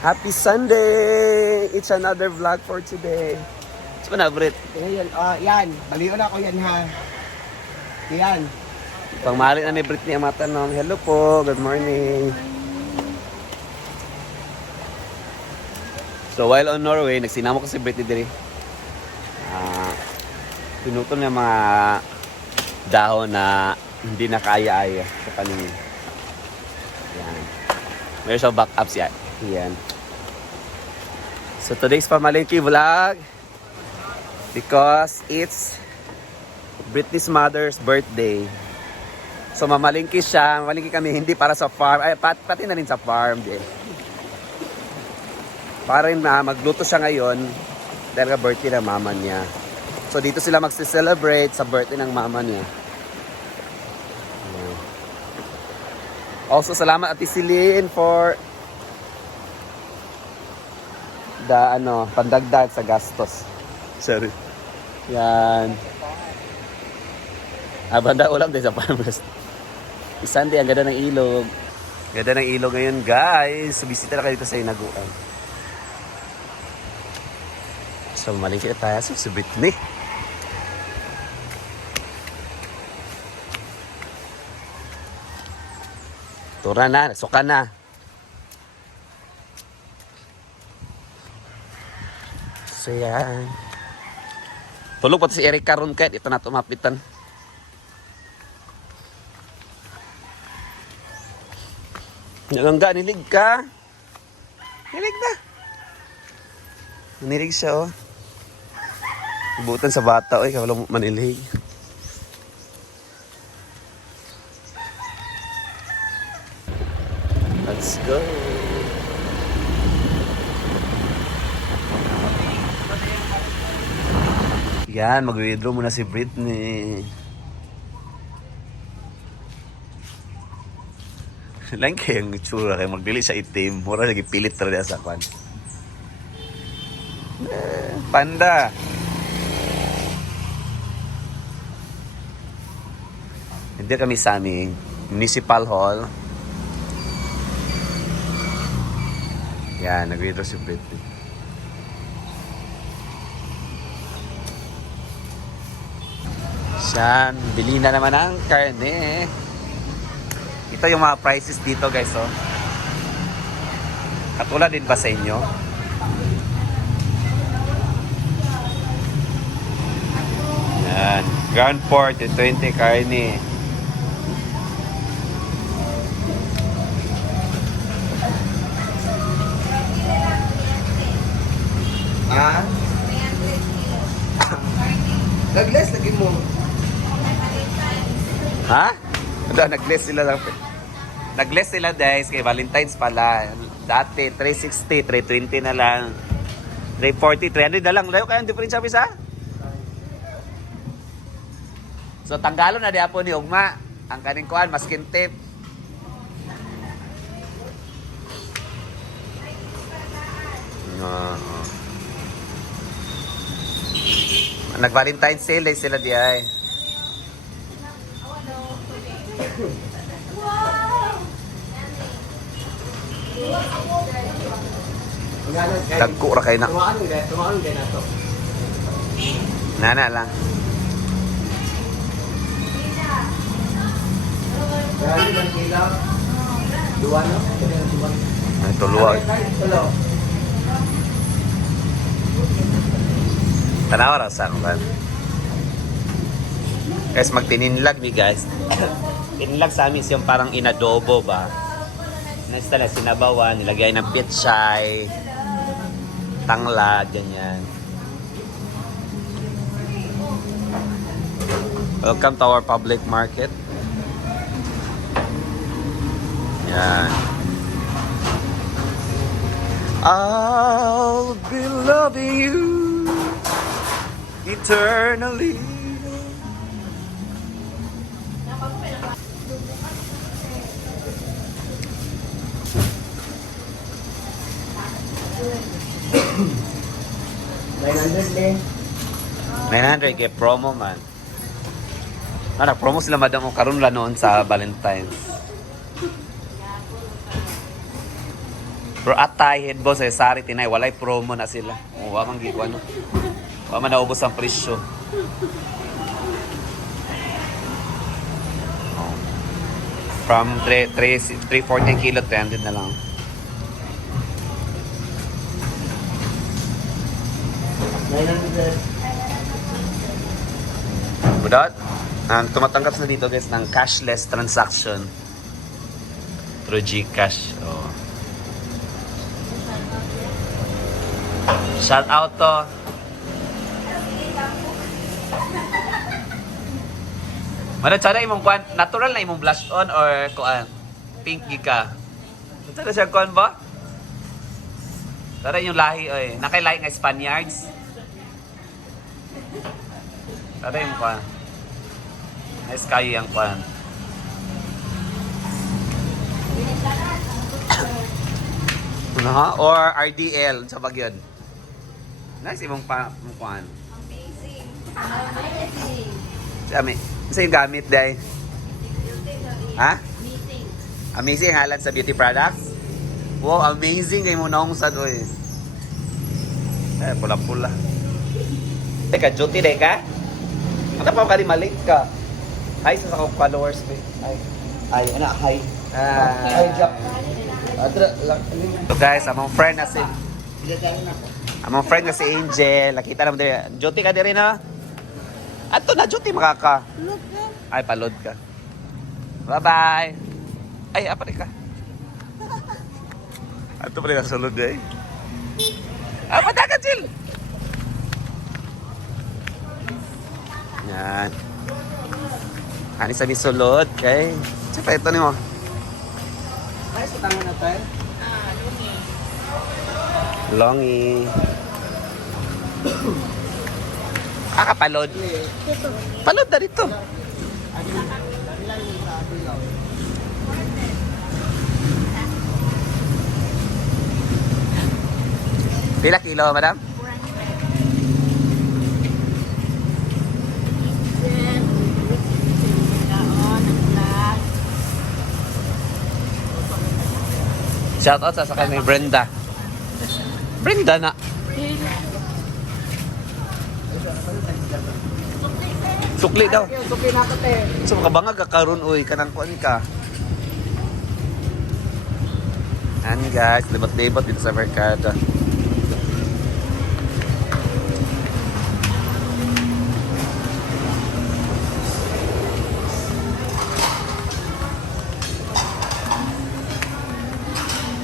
Happy Sunday! It's another vlog for today. Ito na, Brit. Yan, yan. Baliw na ko yan ha. Yan. Pangmali na ni Brit niya matanong. Hello po, good morning. So while on Norway, nagsinamo ko si Brit diri. Pinutol niya mga dahon na hindi na kaya-aya sa paningin. Yan. Meron siyang backups yan. Yan. So today's Pamalengke vlog because it's Britney's mother's birthday. So mamalengke siya, mamalengke kami hindi para sa farm, ay pati na rin sa farm din. Para rin na magluto siya ngayon dahil birthday ng mama niya. So dito sila magse-celebrate sa birthday ng mama niya. Also salamat Ate Celine for the pandagdag sa gastos. Sorry. Yan. Banda ulam din sa farmers. Sunday, ang ganda ng ilog. Ganda ng ilog ngayon, guys. So, bisita na kayo dito sa Hinaguan. So, malingkit tayo sa Britney. Tura na, suka na. So, yan. Tulog pati si Erika ron kahit ito na tumapitan. Nagangga, nilig ka. Nilig na. Nilig siya, oh. Ibutan sa bata, oy, kawala mo manilig. Let's go. Yan, mag-withdraw muna si Britney. Lang kayang itsura kayo magdili sa itim. Mura lagi pilit talaga sa kwan. Panda. Hindi kami sa aming Municipal Hall. Yan, nag-withdraw si Britney. Siyan, bili na naman ang karne. Ito yung mga prices dito, guys, oh. Katulad din ba sa inyo? Yan, ground pork, 20 karne. Nag-less lagi mo. Ha? Nag-less sila lang. Nag-less sila, guys, kay Valentine's pala. Dati, 360, 320 na lang. 340, 300 na lang. Layo kayong difference sa pisa? So, tanggalo na di po ni Ugma. Ang kaning kuhan, maskin tip. Nag-Valentine's sale sila di ay. Dagko ra kay na. Tumaan din na to. Nana lang. Grabe bang kilaw? Duwa no? Duwa. Ay tuluwa. Tanawa ra sa kan. Guys, magtininlag ni guys. Tinlag sa amin yung parang inadobo ba. Next na sinabawan, nilagay ng pitsay, tanglad, ganyan. Welcome to our public market. Yan. I'll be loving you eternally. $900 900 kay promo man. Nag-promo sila madam o karon la noon sa Valentine's. Bro, atay, head boss, sari, tinay, walay promo na sila. O, wamang giko, ano? Wamang naubos ang presyo. Oh. From 340 kilo, 300 na lang. Budot, tumatanggap na dito guys ng cashless transaction through GCash. Oh. Shout out to Mano, tsara imong kuan, natural na imong blush on or kuan? Pink ka. Tsara siya kuan ba? Tsara yung lahi oy. Nakay lahi nga Spaniards. Tsara yung kuan. Nice kayo yung kuan. Or RDL sa bagyon. Nice imong kuan. Amazing. Amazing. Ami, sa yung gamit day? Ha? Amazing. Amazing halan sa beauty products? Wow, amazing kay mo naong sad oy. Pula-pula. Teka, duty day ka? Ano pa ka malik ka? Hi sa akong followers ko. Ay, ana, hi. Hi, Jack. So guys, among friend na si Angel. Nakita naman din. Duty ka din na? Ato na, duty makaka. Ay, palod ka. Bye-bye. Ay, apa rin ka? Ato pa rin kasulod eh. Apa na ka, Jill? Yan. Hani sa misulod, okay? Siyempre, ito ni mo. Ay, sa tangan na tayo. Longi. Kakapalod. Palod na dito. Pila kilo, madam? Shout out sa kanya Brenda. Brenda na. Sukli daw. Sukli na ka, te. So makabangag ka karon uy, kanang kuan ka. And guys, libat-libat dito sa Mercado.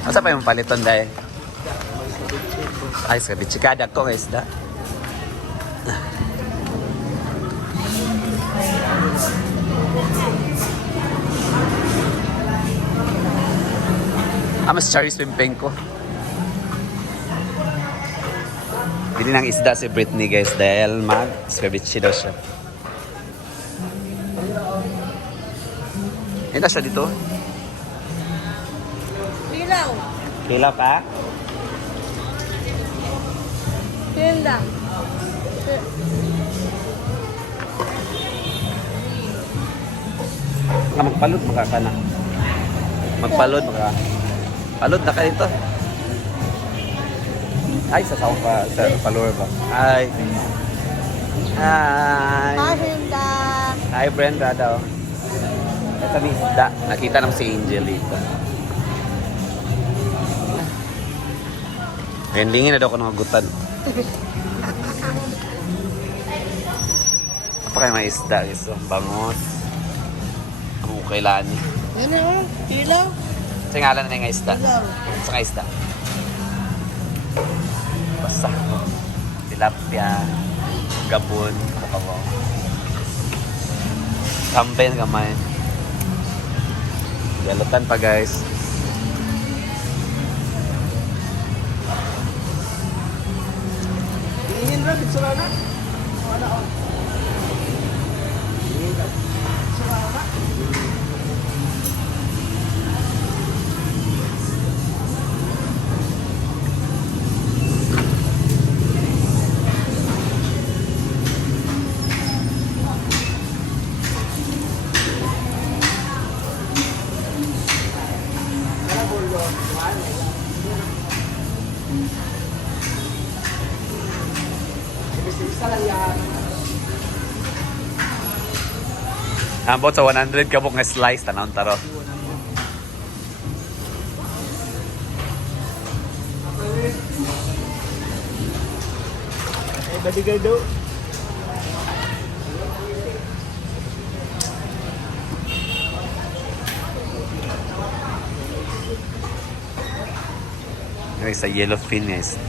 Asa pa yung paliton dahil? Ay, sabi, chikada ko guys da. Mas Charis Pimpeng ko. Bili ng isda si Britney guys dahil mag-ceviche daw siya. Ito siya dito. Pilaw. Kila pa? Pila. Magpalod maka na. Magpalod maka. Palod na ka dito. Ay, sa follower ba? Hi. Hi. Hi, Hilda. Hi, Brenda daw. Ito ni isda. Nakita naman si Angel dito. Ayan, lingin na daw ko ng agutan. Apa kayo may isda? Guys? Bangos. Ang ukailan niya. Yan na, pilaw. Sa ngalan na nga isda. Pilaw. Sa nga isda. Basta. Tilapia. Gabon. Kapawaw. Kamben kamay. Galutan pa guys. Ingin ra, bitsura na. Wala ako. Isa lang yan. Ambot sa 100 kabok nga slice, tanawon taro. Eh, badigay do. Guys, sa yellowfin guys.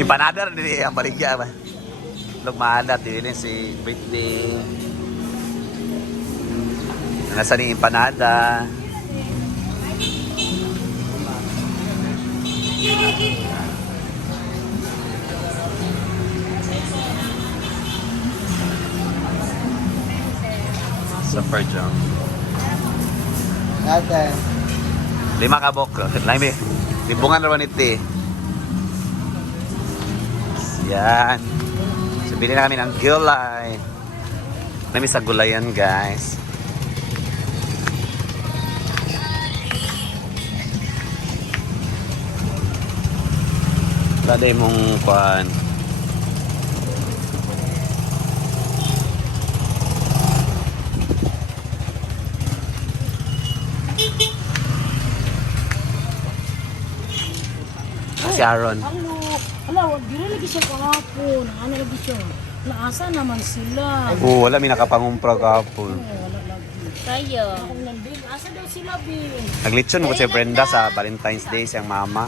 Empanada rin din ang baligya ba? Lugmahalat din si Britney. Nasa ni empanada. Super jump. Ate. 5 kabok. Laimi. Libungan naman iti. Yan. So, bili na kami ng gulay. Nami sa gulayan, guys. Laday mong pan. Si Aaron. Ano, dili lagi siya kahapon. Ano lagi siya? Naasa naman sila. Oo, wala may nakapangumpra kahapon. Wala lagi. Tayo. Akong nandun. Asa daw sila, Bin? Naglitsyon ko si Brenda sa Valentine's Day siyang mama.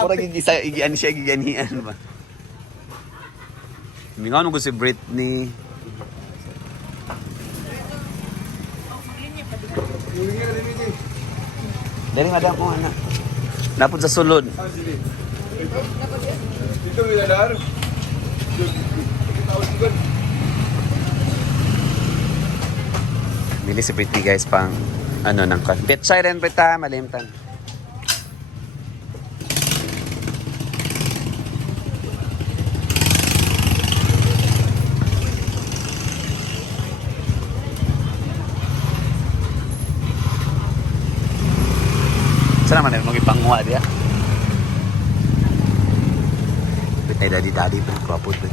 Murag isa igian siya giganian ba. Mingaw ko si Britney. Dari madam mo anak. Napod sa sulod. Dito may ladar. Bili si Britney guys pang ano nang kan. Petsay rin pita malimtan. Sana man yung magipangwa dia. Bitay daddy pa, gwapo to.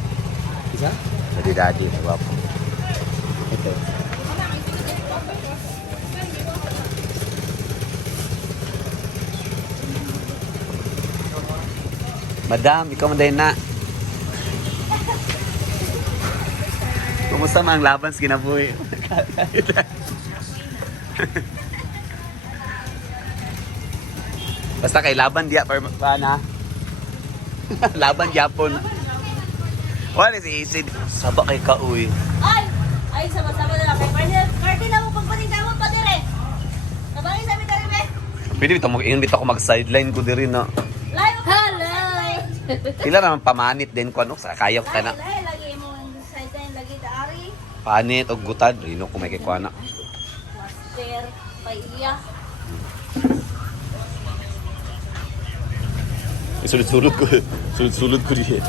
Isa? Daddy, gwapo. Ito. Madam, ikaw man din na. Kumusta man ang laban sa kinabuhi? Basta kay laban diya pa na. Laban Japon. What is easy? Sabak kay kauy. Ay! Ay, sama-sama na lang. Kay partner, Cardi na mo pagpatinda mo pa dire. Nabangin sa mitari, be? Pwede bitaw ko mag-sideline ko diri na. Live! Hello! Sila naman pamanit din ko ano, sa kayok ka na. Lagi mo sa itin, lagi taari. Panit o gutad, ino ko may kay kuana. Master, paiya. Sulod ko diyan.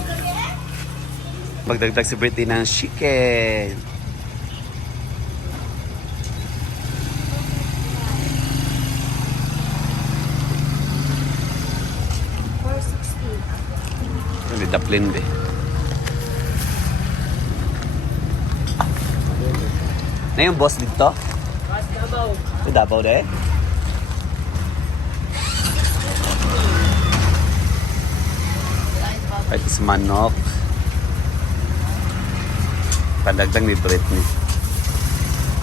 Magdagdag si Britney ng chicken. Hindi daplin be. Na yung boss dito? Sa Davao de? Kahit is manok. Padagdag ni Britney.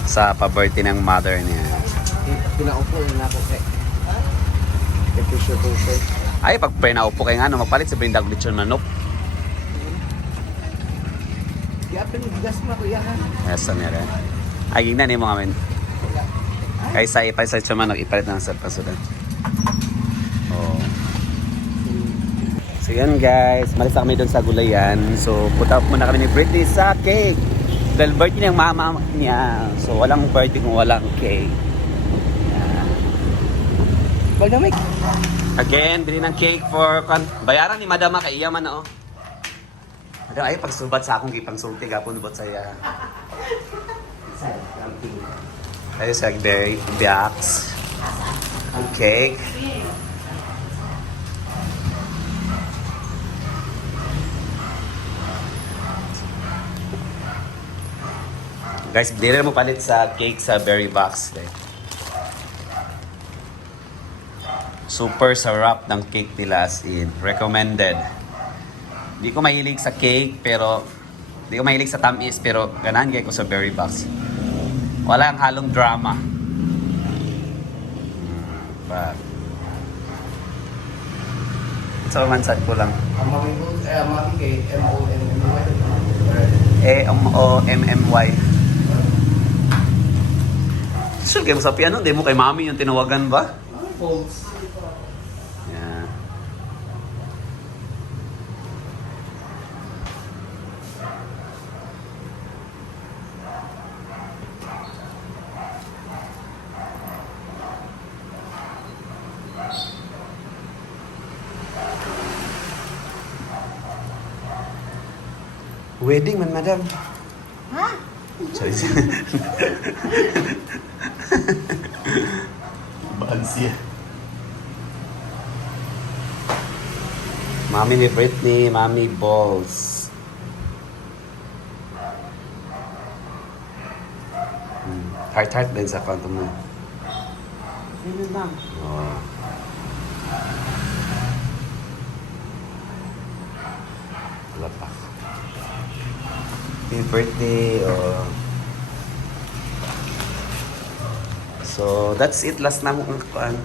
Sa pa-birthday ng mother niya. Pinaupo na ako kay. Ito siya po siya. Ay, pag pre-naupo kay nga, no, magpalit sa Brindag lechon manok. Pinigas mo kuya ha. Yes, meron. Ay, gignan mo kami. Kaysa ipalit sa man, ipalit ng sa pasudan. Oh. So yan guys, malis na kami doon sa gulayan. So punta muna kami ni Britney sa cake. Dahil birthday ng mama niya. So walang birthday kung walang cake. Yan. Wag na may... Again, bili ng cake for... Bayaran ni Madama kay Iyaman na oh. Madam, ay pagsubat sa akong ipang sulti gapon bot saya. Ayos like dairy box. Ang cake. Guys, dili mo palit sa cake sa berry box. Super sarap ng cake nila as in. Recommended. Di ko mahilig sa cake pero di ko mahilig sa tamis pero ganahan gaya ko sa berry box. Wala ang halong drama. But so mansad ko lang. Mami kay M-O-M-M-Y. E-M-O-M-M-Y. Sure kayo mo sa piano, di mo kay mami yung tinawagan ba? Folks. Yeah. Wedding man, madam. Ha? Sorry. Baan siya. Mami ni Britney, Mami Balls. Heart din sa kanto mo. Yun lang. Oh. Wala pa. Happy birthday. Oh. So, that's it. Last na mong kuan.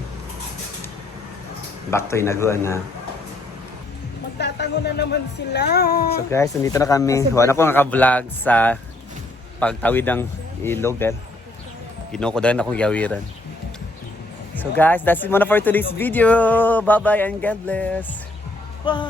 Back to inaguan na. Magtatango na naman sila. So guys, nandito na kami. Wala po naka-vlog sa pagtawid ng ilog. Kinukudan akong yawiran. So guys, that's it muna for today's video. Bye-bye and God bless. Bye!